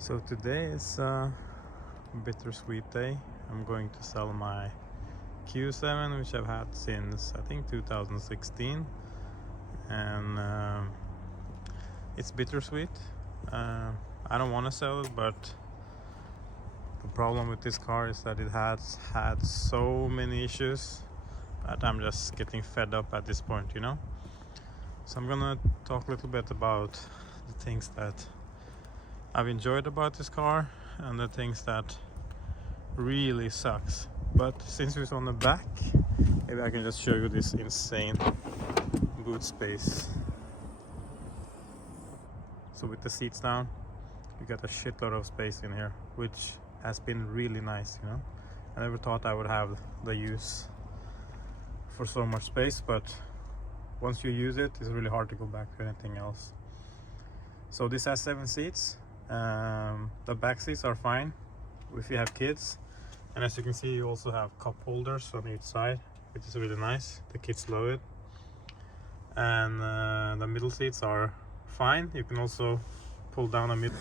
So today is a bittersweet day. I'm going to sell my Q7, which I've had since I think 2016, and it's bittersweet. I don't want to sell it, but the problem with this car is that it has had so many issues that I'm just getting fed up at this point, you know. So I'm gonna talk a little bit about the things that I've enjoyed about this car and the things that really sucks. But since it's on the back, maybe I can just show you this insane boot space. So with the seats down, you got a shitload of space in here, which has been really nice, you know. I never thought I would have the use for so much space, but once you use it, it's really hard to go back to anything else. So this has 7 seats. The back seats are fine if you have kids, and as you can see, you also have cup holders on each side, which is really nice. The kids love it. And the middle seats are fine. You can also pull down a middle.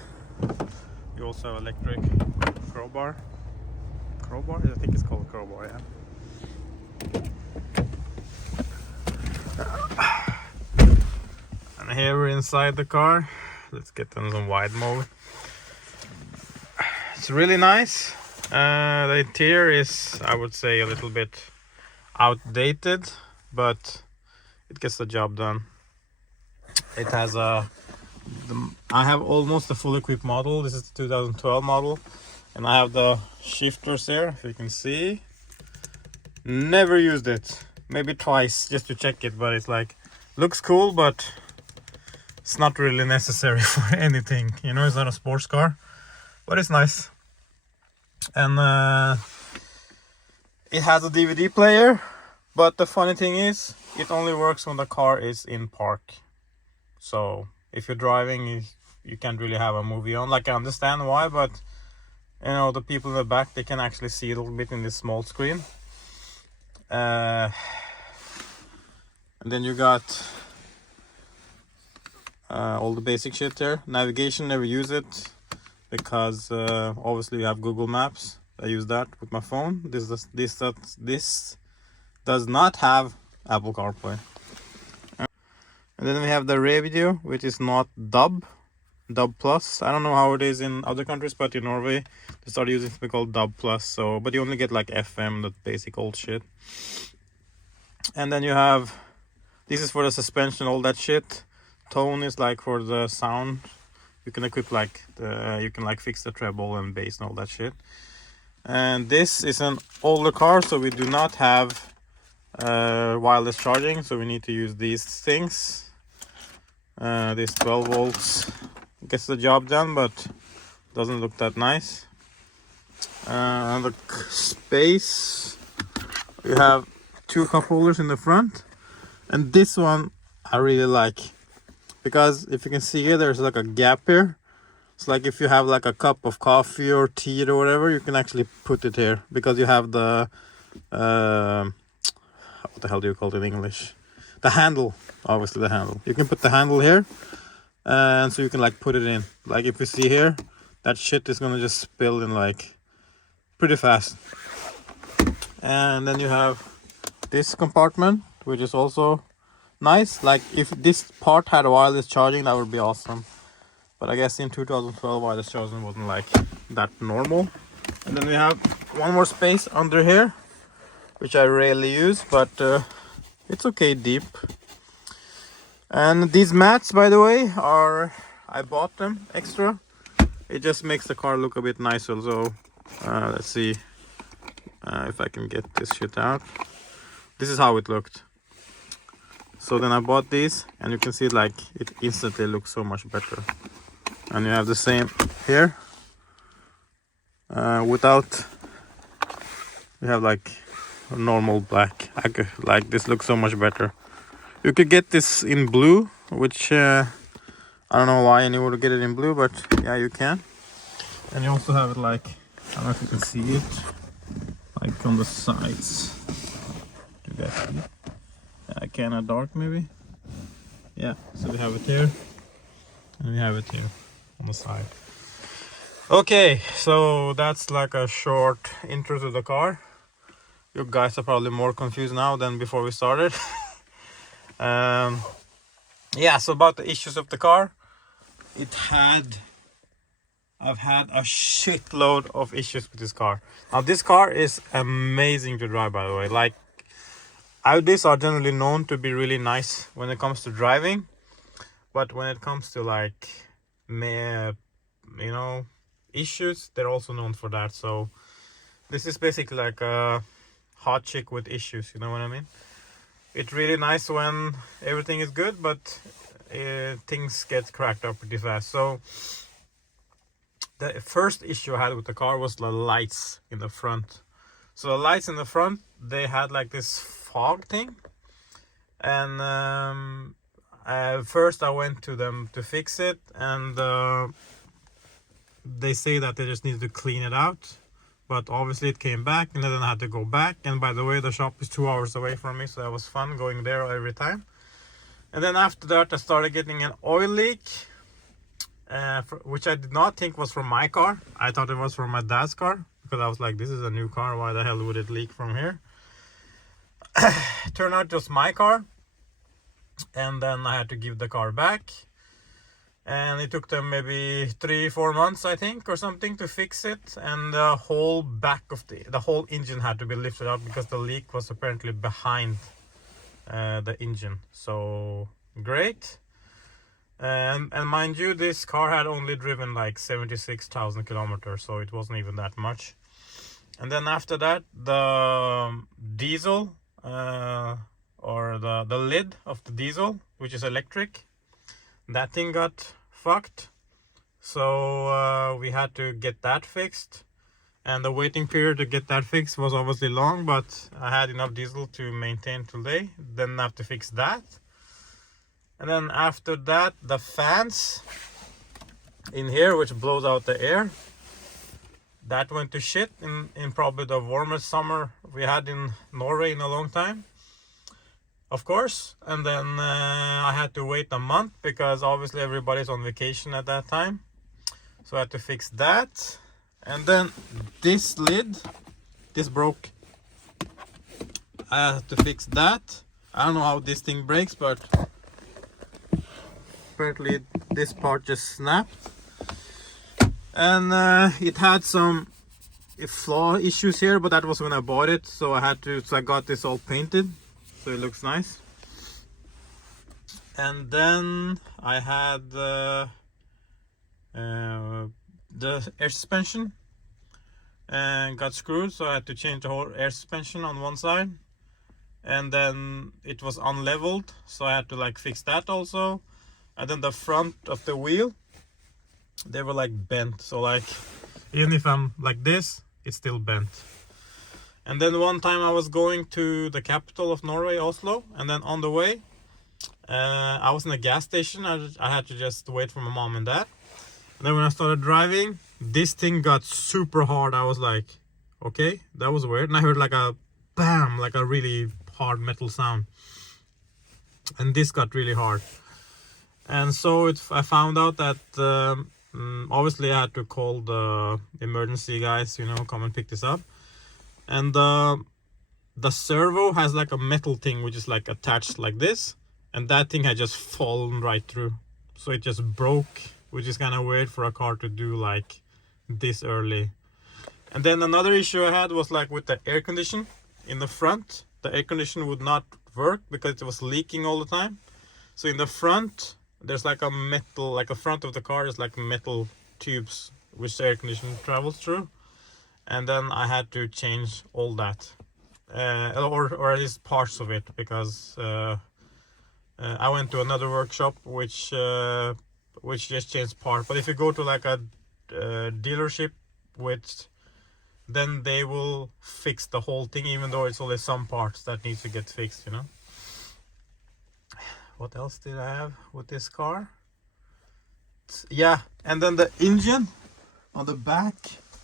You also have electric crowbar. I think it's called crowbar, yeah. And here we're inside the car. Let's get on some wide mode. It's really nice. The interior is, I would say, a little bit outdated, but it gets the job done. It has I have almost a full equipped model. This is the 2012 model, and I have the shifters there, if you can see. Never used it, maybe twice just to check it, but it's like, looks cool, but it's not really necessary for anything, you know. It's not a sports car, but it's nice. And it has a DVD player, but the funny thing is, it only works when the car is in park. So if you're driving, you can't really have a movie on. Like, I understand why, but you know, the people in the back, they can actually see a little bit in this small screen. And then you got all the basic shit there. Navigation, never use it, because obviously you have Google Maps. I use that with my phone. This does not have Apple CarPlay. And then we have the radio, which is not Dub Plus. I don't know how it is in other countries, but in Norway they started using something called Dub Plus. So, but you only get like FM, that basic old shit. And then you have, this is for the suspension, all that shit. Tone is like for the sound. You can equip like you can like fix the treble and bass and all that shit. And this is an older car, so we do not have wireless charging, so we need to use these things. This 12 volts gets the job done, but doesn't look that nice. The space, we have 2 cup holders in the front, and this one I really like, because if you can see here, there's like a gap here. It's like if you have like a cup of coffee or tea or whatever, you can actually put it here, because you have the what the hell do you call it in English? The handle, obviously the handle. You can put the handle here, and so you can like put it in. Like if you see here, that shit is gonna just spill in like pretty fast. And then you have this compartment, which is also nice. Like if this part had wireless charging, that would be awesome. But I guess in 2012, wireless charging wasn't like that normal. And then we have one more space under here, which I rarely use, but it's okay deep. And these mats, by the way, I bought them extra. It just makes the car look a bit nicer. So let's see if I can get this shit out. This is how it looked. So then I bought these, and you can see like it instantly looks so much better. And you have the same here. Without, you have like a normal black. Like this looks so much better. You could get this in blue, which I don't know why anyone would get it in blue, but yeah, you can. And you also have it like, I don't know if you can see it, like on the sides. You guys see it? Yeah, kind of dark maybe. Yeah, so we have it here, and we have it here on the side. Okay, so that's like a short intro to the car. You guys are probably more confused now than before we started. Yeah, so about the issues of the car, I've had a shitload of issues with this car. Now this car is amazing to drive, by the way. Like, Audis are generally known to be really nice when it comes to driving, but when it comes to like, you know, issues, they're also known for that. So this is basically like a hot chick with issues, you know what I mean? It's really nice when everything is good, but things get cracked up pretty fast. So the first issue I had with the car was the lights in the front. So the lights in the front, they had like this fog thing, and first I went to them to fix it, and they say that they just need to clean it out. But obviously it came back, and then I had to go back. And by the way, the shop is 2 hours away from me, so that was fun going there every time. And then after that, I started getting an oil leak, which I did not think was from my car. I thought it was from my dad's car, because I was like, this is a new car, why the hell would it leak from here? It turned out just my car, and then I had to give the car back. And it took them maybe 3-4 months, I think, or something, to fix it. And the whole back of the whole engine had to be lifted out, because the leak was apparently behind the engine. So great. And mind you, this car had only driven like 76,000 kilometers, so it wasn't even that much. And then after that, the diesel, or the lid of the diesel, which is electric, that thing got fucked. So we had to get that fixed. And the waiting period to get that fixed was obviously long, but I had enough diesel to maintain today. Didn't have to fix that. And then after that, the fans in here, which blows out the air, that went to shit in probably the warmest summer we had in Norway in a long time, of course. And then I had to wait a month, because obviously everybody's on vacation at that time. So I had to fix that. And then this lid, this broke. I had to fix that. I don't know how this thing breaks, but apparently this part just snapped. And it had some flaw issues here, but that was when I bought it. So I got this all painted, so it looks nice. And then I had the air suspension and got screwed, so I had to change the whole air suspension on one side. And then it was unleveled, so I had to like fix that also. And then the front of the wheel, they were like bent, so like even if I'm like this, it's still bent. And then one time I was going to the capital of Norway, Oslo, and then on the way I was in a gas station. I had to just wait for my mom and dad. And then when I started driving, this thing got super hard. I was like, okay, that was weird. And I heard like a bam, like a really hard metal sound, and this got really hard. And so I found out that obviously I had to call the emergency guys, come and pick this up. And the servo has like a metal thing which is like attached like this, and that thing had just fallen right through. So it just broke, which is kind of weird for a car to do like this early. And then another issue I had was like with the air condition in the front. The air condition would not work because it was leaking all the time. So in the front, there's like a metal, like the front of the car is like metal tubes which the air conditioner travels through. And then I had to change all that, or at least parts of it, because I went to another workshop which just changed part. But if you go to like a dealership, then they will fix the whole thing, even though it's only some parts that need to get fixed, What else did I have with this car? Yeah, and then the engine on the back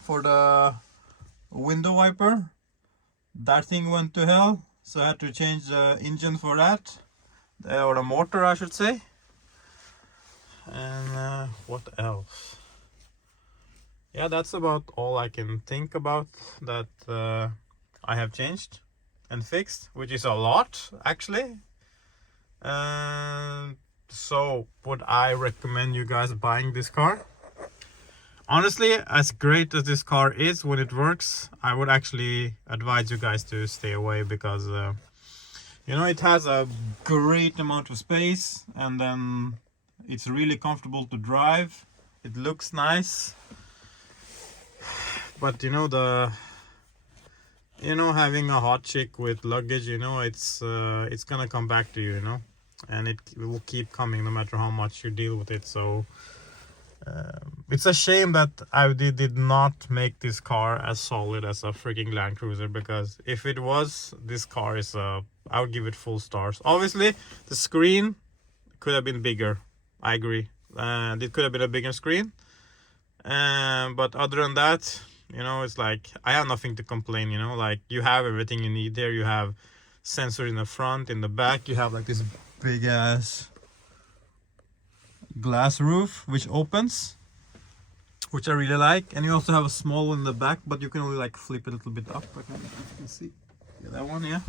for the window wiper, that thing went to hell. So I had to change the engine for that, or the motor I should say. And what else? yeah, that's about all I can think about that I have changed and fixed, which is a lot actually. So would I recommend you guys buying this car? Honestly, as great as this car is when it works, I would actually advise you guys to stay away because you know, it has a great amount of space, and then it's really comfortable to drive. It looks nice, but you know, having a hot chick with luggage, you know, it's gonna come back to you, you know, and it will keep coming no matter how much you deal with it. So it's a shame that Audi did not make this car as solid as a freaking Land Cruiser, because if it was, this car is I would give it full stars. Obviously, the screen could have been bigger. I agree. And it could have been a bigger screen. But other than that, you know, it's like I have nothing to complain, you know, like you have everything you need there. You have sensor in the front, in the back, you have like this big ass glass roof which opens, which I really like, and you also have a small one in the back, but you can only like flip it a little bit up. I can, as you can see, yeah, that one, yeah.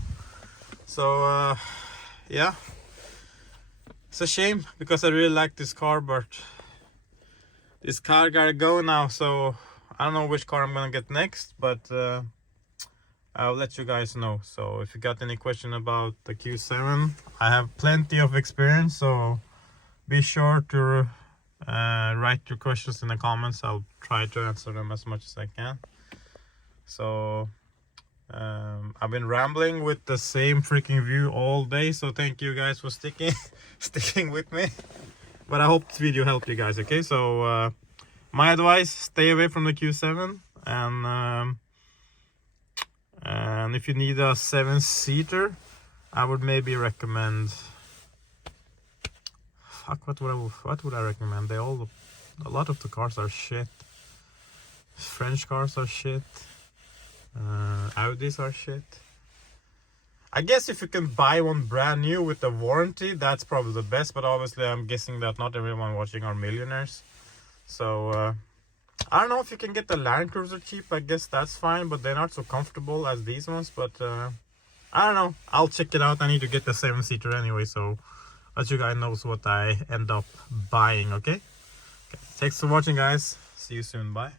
So yeah, it's a shame because I really like this car, but this car gotta go now. So I don't know which car I'm gonna get next, but I'll let you guys know. So if you got any question about the Q7, I have plenty of experience, so be sure to write your questions in the comments. I'll try to answer them as much as I can. So I've been rambling with the same freaking view all day, so thank you guys for sticking with me. But I hope this video helped you guys. Okay, so my advice: stay away from the Q7, and if you need a 7-seater, I would maybe recommend. Fuck, what would I recommend? A lot of the cars are shit. French cars are shit. Audis are shit. I guess if you can buy one brand new with a warranty, that's probably the best. But obviously, I'm guessing that not everyone watching are millionaires. So I don't know if you can get the Land Cruiser cheap. I guess that's fine, but they're not so comfortable as these ones. But I don't know. I'll check it out. I need to get the 7-seater anyway, so let you guys know what I end up buying. Okay. Thanks for watching, guys. See you soon. Bye.